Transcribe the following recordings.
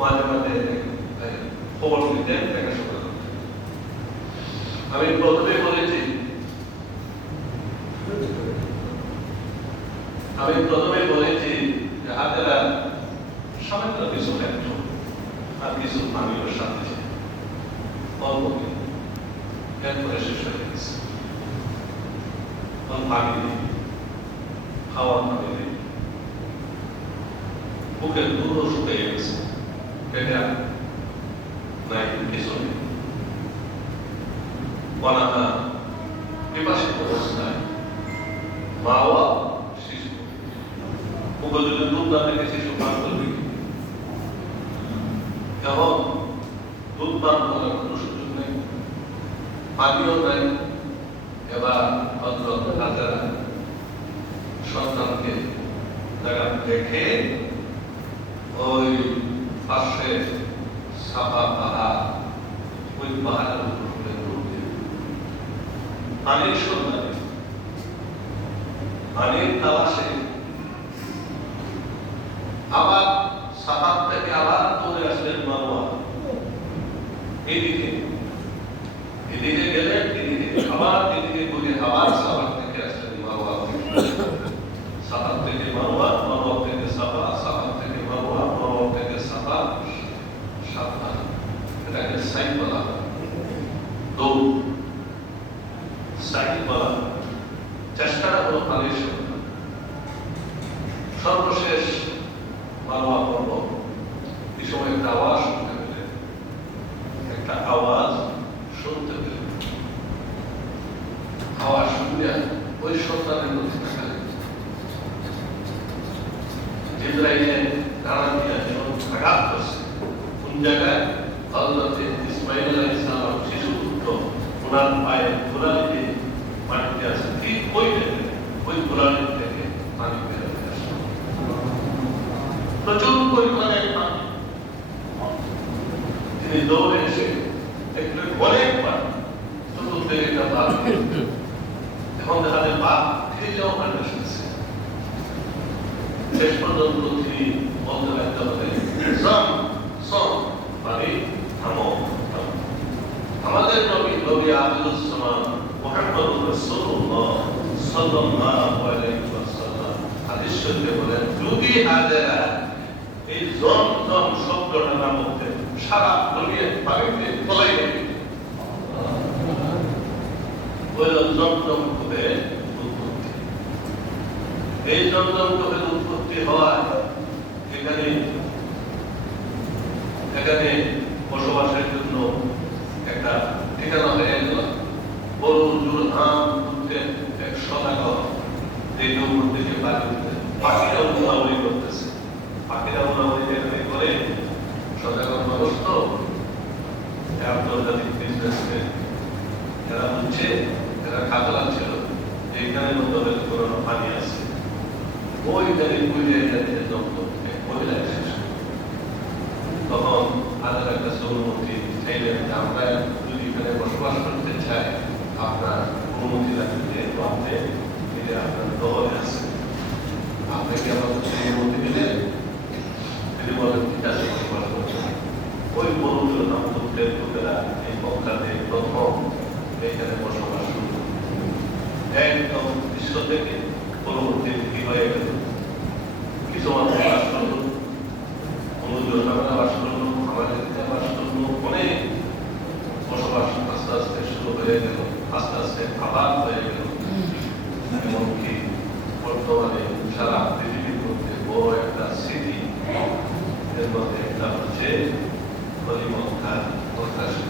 মাঝে মাঝে খবর নিতেন, দেখাশোনা করতেন। আমি প্রথমে বলেছি যে হাতেরা সামান্য কিছু ব্যক্ত আর কিছু পানীয় সাথে অল্প এরপরে শেষ হয়ে গেছে। পানি নেই, খাওয়ার পানি নেই, বুকের দুধও শুকিয়ে গেছে, পেটে নাই, কিছু নেই। অনাথা বিপাশিত অবস্থায় মা-বাবা শিশু, বুকে যদি দুধ না থেকে শিশু পান করবে, এবং দুধ পান করার কোনো সুযোগ নেই, পানিও নাই। এবার হাজারা সন্তানকে জায়গা রেখে ওই পাশে সাফা পাহাড়, ওই পাহাড়ের উপরে পানির সন্ধানে, পানির তালাশে আবার সাফার থেকে আবার চলে আসলেন মারওয়া। এদিকে গেলেন, আবার এদিকে ঘুরে আবার সাফার থেকে আসলেন মারওয়া। সাফার থেকে মারওয়া, মারওয়া থেকে সাফা, সাফার থেকে মারওয়া, মারওয়া থেকে সাফা, সাফা। এটাকে সাই বলা, দৌড়, সাই বলা। চেষ্টাটা হলো পানির সন্ধান। সর্বশেষ মারওয়া পর্বত, এই সময় একটা আওয়াজ শুনতে পেলেন, একটা আওয়াজ শুনতে পেলেন। আওয়াজ শুনলে ওই সন্তানের মধ্যে থাকা জিবরাইলে নানা দিয়ে আঘাত করছে। কোন জায়গায়? হযরত ইসমাঈল আলাইহিস সালাম শিশু পুত্র, ওনার পায়ে গোড়ালিতে পানিতে আছে, ঠিক ওই জায়গায়, ওই গোড়ালি থেকে পানি বের হয়ে আসে, প্রচুর পরিমাণে পানি। তিনি দৌড়ে এসে একটু অনেক পানি, চতুর্দিকে একটা বাদ, এখন দেখা যায় বাদ ফিরে যাওয়া পানি এসেছে। শেষ পর্যন্ত তিনি বলতে লাগতে হবে, পানি থামো। আমাদের নবী আখিরুস জামান মুহাম্মদুর রাসূলুল্লাহ সাল্লাল্লাহু আলাইহি ওয়াসাল্লাম হাদিস শরীফে বলেন, যদি হাজারা এই জমজম শব্দটা নামক সারা দুনিয়ার পানিতে তলাই নেবে, ওই জমজম করে উৎপত্তি। এই জমজম করে উৎপত্তি হওয়ায় এখানে বসবাসের জন্য একটা ঠিকানা হয়ে গেল। বড় জুরহাম উঠতেন 100 টাকা এই নৌকর থেকে বাড়ি উঠতেন। পাখিরা উড়াউড়ি করতেছে, পাখিরা উড়াউড়ি করে সদাগর মানুষ তো আন্তর্জাতিক বিজনেসম্যান, এরা বুঝছে, এরা খাতা লাগছিল এইখানে মধ্যে কোনো পানি আছে, ওই জায়গায় বুঝে যাচ্ছে মহিলা শেষ। তখন আদার একটা অনুমতি চাইলেন যে আমরা যদি এখানে বসবাস করতে চাই, আপনার অনুমতি লাগবে, যেহেতু আপনি আপনার দলে আছে, আপনাকে আমাদের অনুমতি দিলেন। তিনি বলেন ঠিক আছে, বসবাস করছেন। ওই বড়ুদের নাম লোকেরা এই মক্কাতে প্রথম এখানে বসবাস শুরু, একদম বিশ্ব থেকে পরবর্তী কি হয়ে গেল, কিছু মানুষ বাস করল, অনুযোজনরা বাস করল, আমাদের বাস করল, অনেক বসবাস আস্তে আস্তে শুরু হয়ে গেল, আস্তে আস্তে আবাদ হয়ে গেল। এমনকি বর্তমানে সারা পৃথিবীর মধ্যে বড় একটা সিটি, এর মধ্যে একটা হচ্ছে মক্কা। প্রত্যাশী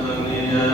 الدنيا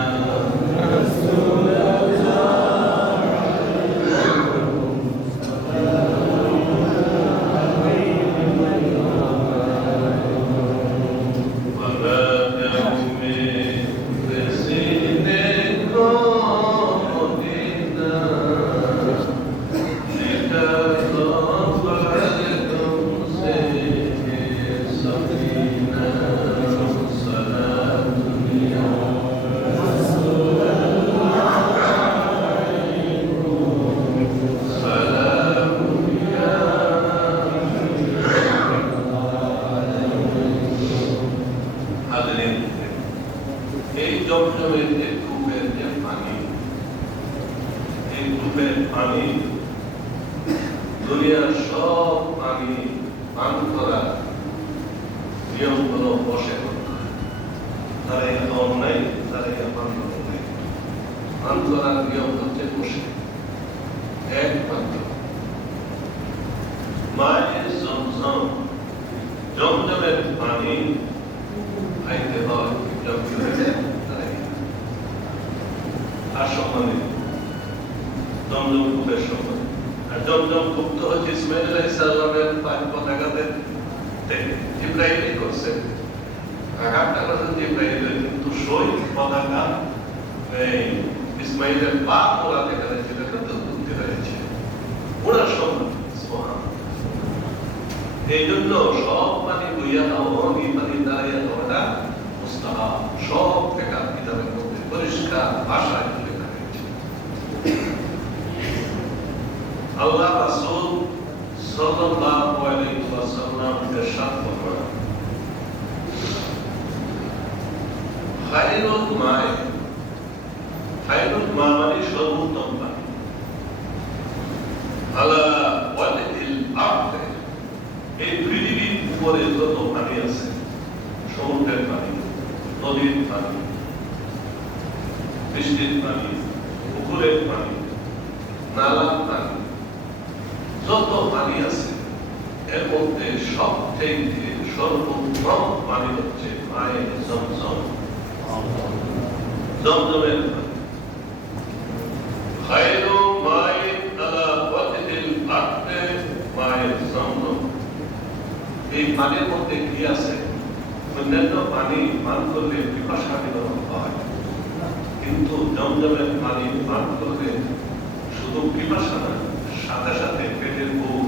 এই জমজমের যে কূপের যে পানি, এই কূপের পানি দুনিয়ার সব পানি পান করার নিয়ম হলো বসে তারা এই খাওয়ান নাই, তারা এই পান করার নাই। পান করার নিয়ম হচ্ছে বসে একমাত্র মায়ের জমজম জমজমের পানি খাইতে হয় আর সম্মানিত জমজম কূপের সম্মান। আর জমজম কূপ তো হচ্ছে ইসমাইল আলাইহিস সালামের পতাকাতে থেকে জিবরাইলই করছে, আঘাতটা করছেন জিবরাইলের, কিন্তু সই পতাকা ইসমাইলের বাপ ওরা দেখা যাচ্ছে, বুঝতে পেরেছে ওরা সম্মান। এই জন্য সব পানি বইয়া খাওয়া, এই পানি দাঁড়িয়ে খাওয়াটা মুস্তাহাব, সব ফিকহ কিতাবের মধ্যে পরিষ্কার ভাষায় লেখা হয়েছে। আল্লাহ রাসূল সাল্লাল্লাহু আলাইহি ওয়াসাল্লাম ইরশাদ ফরমান, খায়রুল মা, খায়রুল মা মানে সর্বোত্তম পানি, আলা ওয়ালিল আরদ, এই পৃথিবীর উপরে যত পানি আছে, সমুদ্রের পানি, নদীর পানি, বৃষ্টির পানি, পুকুরের পানি, নালার পানি, যত পানি আছে এর মধ্যে সবচেয়ে সর্বোত্তম পানি হচ্ছে মায়ের জমজম, জমজমের পানি। খায়রু মাইন আলা ওয়াতিল আরদে মায়ের জমজম। এই পানির মধ্যে কি আছে? অন্যান্য পানি পান করলে পিপাসা নিবারণ হয়, কিন্তু জমজমের পানি পান করলে শুধু পিপাসা না, সাথে সাথে পেটের ভোক,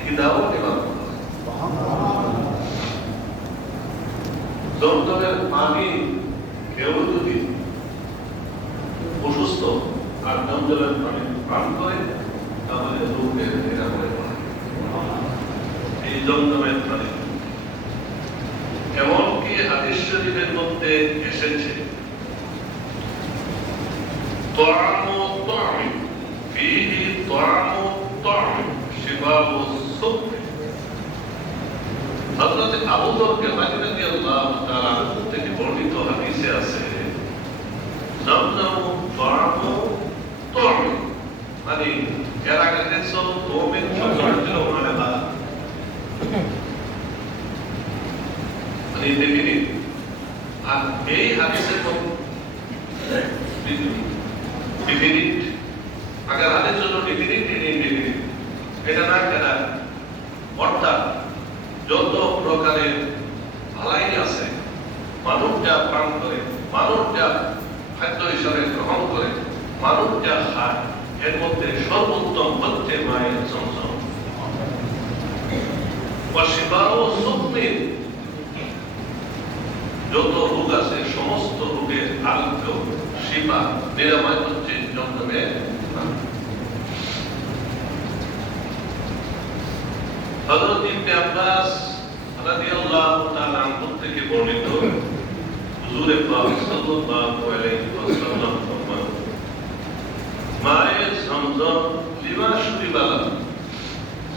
খিদাও নিবারণ হয়। জমজমের পানি কেউ যদি অসুস্থ আর জমজমের পানি পান করে তাহলে রোগের নিরাময় হয় এই জমজমের পানি। এমনকি হাদিস শরীফের মধ্যে এসেছে, তাআমু তা'আম ফীহি তা'আমু তা'আম শিফাউ সুক। হযরত আবু বকর রাদিয়াল্লাহু তাআলা থেকে বর্ণিত হাদিসে আছে, জমজমু তা'আমু তা'আম মানে এর আগে দেখছো দোমের ছিল মানে বা definite, আর এই হাদিসের মধ্যে definite, আগে হাদিস হলো definite and indefinite, এটা না কেনা, অর্থাৎ যত প্রকারের ভালাই আছে মানুষ যা পান করে, মানুষ যা খাদ্য হিসাবে গ্রহণ করে, মানুষ যা খায়, এর মধ্যে সর্বোত্তম হচ্ছে মায়ের জমজম। ওয়াশিফাউ সুকমিন, যত রোগ আছে সমস্ত রোগের আরোগ্য, শিফা, নিরাময় হচ্ছে জমজমের পানি। হযরত ইবনে আব্বাস রাদিয়াল্লাহু তাআলা আনহু থেকে বর্ণিত, হুজুর পাক সাল্লাল্লাহু আলাইহি ওয়াসাল্লাম ফরমান, মায়ে জমজম লিমা শুরিবালা,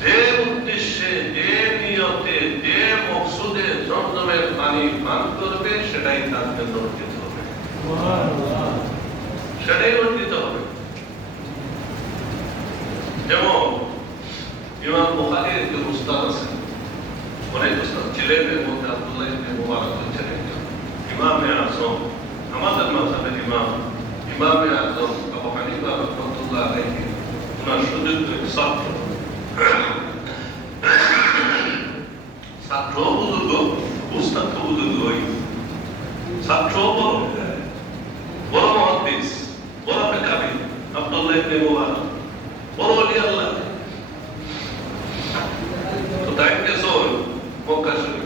যে উদ্দেশ্যে, যে নিয়তে, যে মকসুদে জমজমের পানি পান করবে সেটাই তার জন্য অর্জিত হবে, সেটাই অর্জিত হবে। যেমন ইমাম বুখারীর একজন উস্তাদ আছেন, অনেক উস্তাদ ছিলেন, এর মধ্যে আব্দুল্লাহ ইবনে মুবারক হচ্ছেন একজন, ইমামে আযম, আমাদের ইমাম ইমামে আজম আবু হানিফা রাহমাতুল্লাহ আলাইহি ওনার সুযোগ্য ছাত্র ছাত্র বুজুর্গ উস্তাদ বুজুর্গ ওই ছাত্র বড় মুহাদ্দিস বড় ফিকাহি আব্দুল্লাহ ইবনে মুবারক বড় ওলি আল্লাহ তো তাইকে সোল মক্কা শরীফ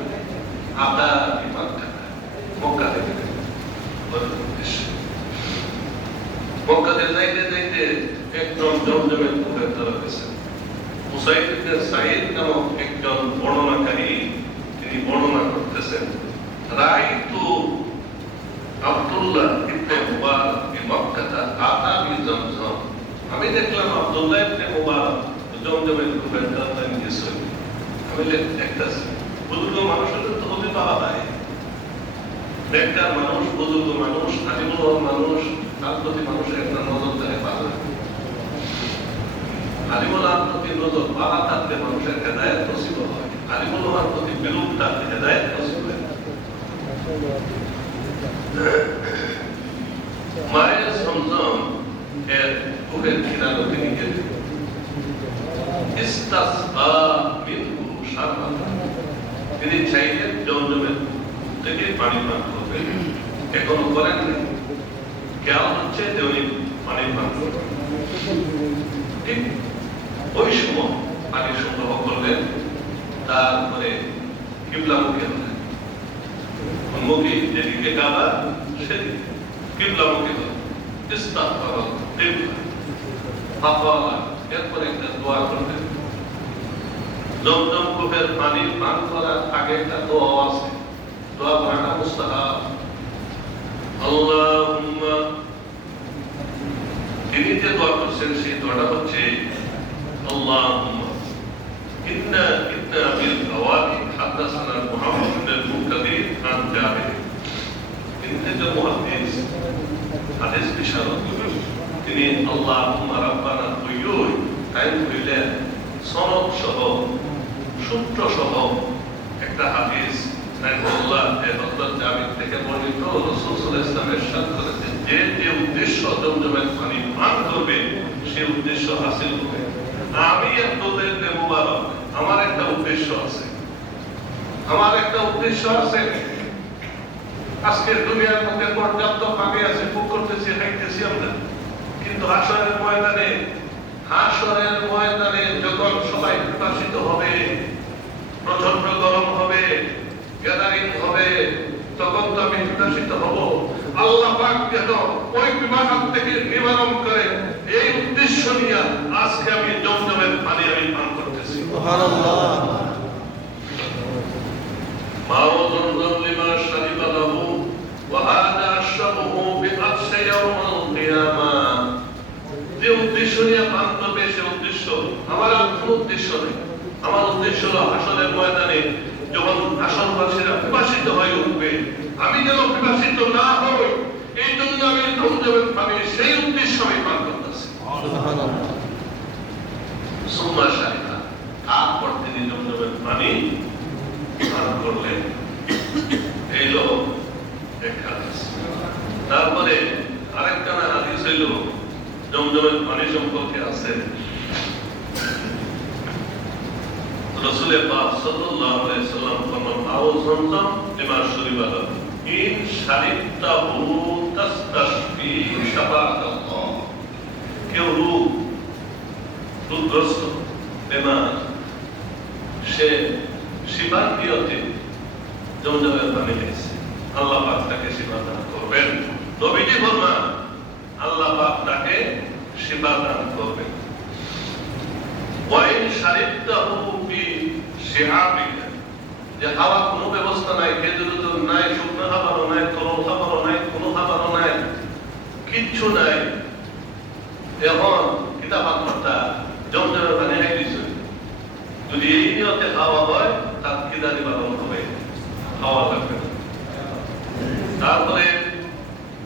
আদা মক্কা মক্কা থেকে মক্কাতে যাইতে যাইতে একজন জমজমের কূপের তলা গেছেন মুসাইদ ইবনে সাঈদ নামক একজন বর্ণনাকারী তিনি বর্ণনা করতেছেন রাইতু আব্দুল্লাহ ইবনে মুবারক ফি মক্কাতা আতা বি জমজম আমি দেখলাম আব্দুল্লাহ ইবনে মুবারক জমজমের কূপের তলা নিয়ে গেছে আমি দেখতেছি বুজুর্গ মানুষের তো হতে পাওয়া যায় বেকার মানুষ বুজুর্গ মানুষ আলিমুল মানুষ তার প্রতি মানুষের একটা নজর দেয় পাওয়া আলিমুল প্রতি নজর পাওয়া থাকলে মানুষের হেদায়েত নসিব হয় আলিমুল প্রতি বিরূপ থাকলে হেদায়েত নসিব হয় মায়ের জমজম এর কূপের কিনারে তিনি গেলেন ইস্তাসকা মিনহু শারবাতা তিনি চাইলেন জমজমের থেকে পানি পান করবেন এখনো করেন না খেয়াল হচ্ছে যে উনি পানি পান করবেন ঠিক ওই সময় পানি সংগ্রহ করলেন তারপরে কিবলামুখী হলেন উন্মুখী যেদিকে কাবা সেদিকে কিবলামুখী হলেন ইস্তাগফার কিবলা ফাকালা এরপরে একটা দোয়া করলেন জমজম কূপের পানি পান করার আগে একটা দোয়া আছে দোয়া করাটা মুস্তাহাব আল্লাহুম্মা তিনি যে দোয়া করছেন সেই দোয়াটা হচ্ছে আল্লাহুম্মা ইন্না বিল আওয়াদি হাদাসানা মুহাম্মদ বিন মুকাদ্দির আন জাবির তিনি যে মুহাদ্দিস হাদিস বিশারদ তিনি আল্লাহুম্মা রাব্বানা কুয়ুই তাই কইলেন সনদ সহ সূত্র সহ একটা হাদিস রাহিমাহুল্লাহ হযরত জাবির থেকে বর্ণিত রাসূল সাল্লাল্লাহু আলাইহি ওয়াসাল্লাম ইরশাদ করেছেন যে উদ্দেশ্য জমজমের পানি পান করবে সেই উদ্দেশ্য হাসিল হবে আমি আব্দুল্লাহ ইবনে মুবারক আমার একটা উদ্দেশ্য আছে আজকে দুনিয়ার মধ্যে পর্যাপ্ত পানি আছে ভোগ করতেছি খাইতেছি আমরা কিন্তু হাসরের ময়দানে যখন সবাই প্রকাশিত হবে প্রচন্ড গরম হবে গ্যাদারিং হবে তখন তো আমি প্রকাশিত হব আল্লাহ পাক যেন ওই বিভাগ থেকে নিবারণ করে এই উদ্দেশ্য নিয়ে আজকে আমি জমজমের পানি আমি পান করতেছি সুবহানাল্লাহ মাও জমজম লিমা শারিবা লাহু ওয়া হাদা আশরাবুহু বিআকসি ইয়াউমিল কিয়ামা যে উদ্দেশ্য নিয়ে পান করবে সে উদ্দেশ্য আমার কোনো উদ্দেশ্য নেই আমার উদ্দেশ্য হলো হাসরের ময়দানে যখন হাসরবাসীরা বিভাসিত হয়ে উঠবে আমি যেন বিভাসিত না হই এই জন্য আমি জমজমের পানি সেই উদ্দেশ্য আমি পান করতেছি সুবহানাল্লাহ সুম্মা শারিবা তারপর তিনি জমজমের পানি পান করলেন এই হলো এক হাদিস তারপরে আরেকটা হাদিস হইল জমজমের পানি সম্পর্কে আছে রাসূল পাক সাল্লাল্লাহু আলাইহি ওয়াসাল্লাম ফরমান আও জমজম লিমা শুরিবা লাহু ইন শারিবতাহু তাস্তাশফি শাফাআতাল্লাহ কেউ রোগগ্রস্ত বেমার সে শিফার নিয়তে জমজমের পানি খেয়েছে আল্লাহ পাক তাকে শিফা দান করবেন নবীজি ফরমান আল্লাহ পাক তাকে শিফা দান করবেন ওয়াইন শারিবতাহু ফি শিআবিকা যে হাওয়া কোনো ব্যবস্থা নাই খেজুর নাই শুকনো খাবারও নাই তরল খাবারও নাই কোনো খাবারও নাই কিচ্ছু নাই এখন কিতা পাত্রটা জমজমের পানি খাইছে যদি এই নিয়তে খাওয়া হয় তার খিদা নিবারণ হবে খাওয়া লাগবে তারপরে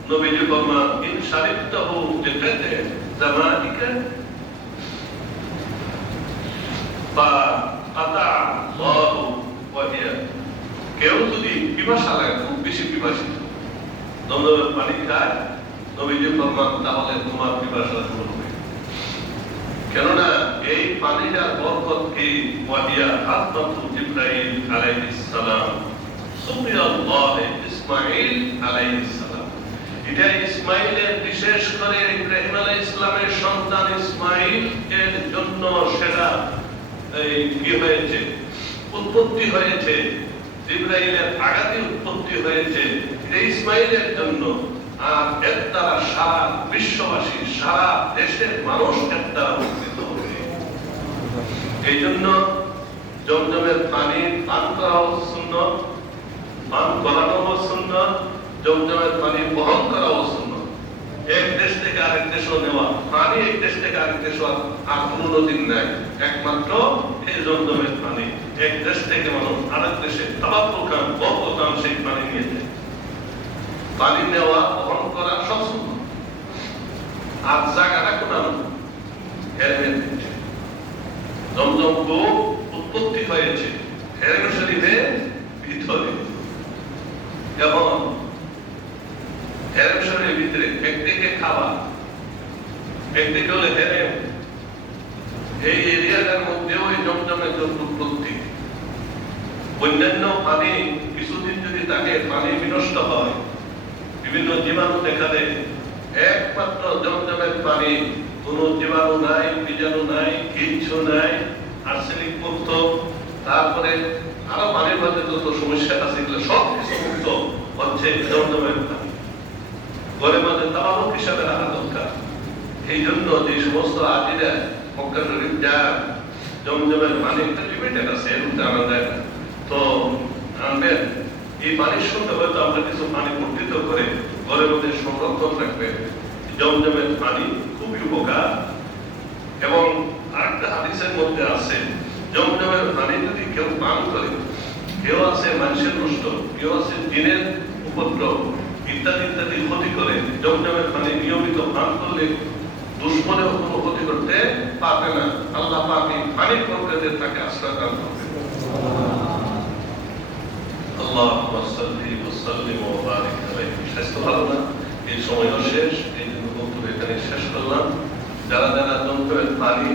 নবীজি ফরমান ইন শারিবতাহু লিকাতে জামানিকা বা কাতা আল্লাহু ওয়াহিয়া কেউ যদি পিপাসা লাগে খুব বেশি পিপাসিত জমজমের পানি খায় নবীজি ফরমান তাহলে তোমার পিপাসা দূর হবে। কেননা এই পানিটার বরকত কি ওয়াহিয়া হাতমাতু জিবরাইল আলাইহিস সালাম সুমিয়াল্লাহ ইসমাঈল আলাইহিস সালাম। এটা ইসমাঈলের, বিশেষ করে ইব্রাহিম আলাইহিস সালামের সন্তান ইসমাঈল এর জন্য সেটা কি হয়েছে, উৎপত্তি হয়েছে, জিবরাইলের আঘাতে উৎপত্তি হয়েছে ইসমাঈলের জন্য। আর এর দ্বারা সারা বিশ্ববাসী, সারা দেশের মানুষ এর দ্বারা উপকৃত হবে। এই জন্য জমজমের পানি পান করাও সুন্নাত, পান করানো সুন্নাত, জমজমের পানি বহন করাও সুন্নাত। এক দেশ থেকে আরেক দেশে নেওয়া পানি, এক দেশ থেকে আরেক দেশে আর কোনো নদীর নাই, একমাত্র এই জমজমের পানি। এক দেশ থেকে মানুষ আরেক দেশে তাবাক্কুকান বরকতান সেই পানি নিয়ে যায়। পানি নেওয়া, বহন করা সব সুন্নাত। আর জায়গাটা কোথাও হেরেমের দিচ্ছে। জমজম কূপ উৎপত্তি হয়েছে হেরেম শরীফের ভিতরে। এবং হেরেম শরীফের ভিতরে একদিকে খাবার, একদিকে হলে হেরেম। এই এরিয়াটার মধ্যে ওই জমজমের উৎপত্তি। অন্যান্য পানি কিছুদিন যদি তাকে পানি বিনষ্ট হয়, বিভিন্ন জীবাণু দেখা দেয়, একমাত্র জমজমের পানি কোনো জীবাণু নাই, বীজাণু নাই, কিচ্ছু নাই, আর্সেনিক মুক্ত, তারপরে আরো পানির মধ্যে যত সমস্যা আছে এগুলো সব কিছু মুক্ত হচ্ছে জমজমের পানি। ঘরের মধ্যে তাবারক হিসাবে রাখা দরকার। এই জন্য যে সমস্ত আজিরা মক্কা শরীফ যান, জমজমের পানি একটা লিমিটেড আছে, এরকম জানা যায় না, তো আনবেন। এই পানির সঙ্গে হয়তো আমরা কিছু পানি বর্ধিত করে ঘরের মধ্যে সংরক্ষণ রাখবেন। জমজমের পানি খুবই উপকার। এবং আরেকটা হাদিসের মধ্যে আছে, জমজমের পানি যদি কেউ পান করে, কেউ আছে মানুষের নষ্ট, কেউ আছে জিনের উপদ্রব ইত্যাদি ইত্যাদি ক্ষতি করে, জমজমের পানি নিয়মিত পান করলে দুশ্মনেও কোনো ক্ষতি করতে পারবে না। আল্লাহ পাক এই পানির বরকতে তাকে আশ্রয় দান করবে। আল্লাহুম্মা সাল্লি ওয়া সাল্লিম ওয়া বারিক আলাইহি। স্বাস্থ্য ভালো না, এই সময়ও শেষ, এই জন্য বক্তব্য এখানে শেষ করলাম। যারা যারা জমজমের পানি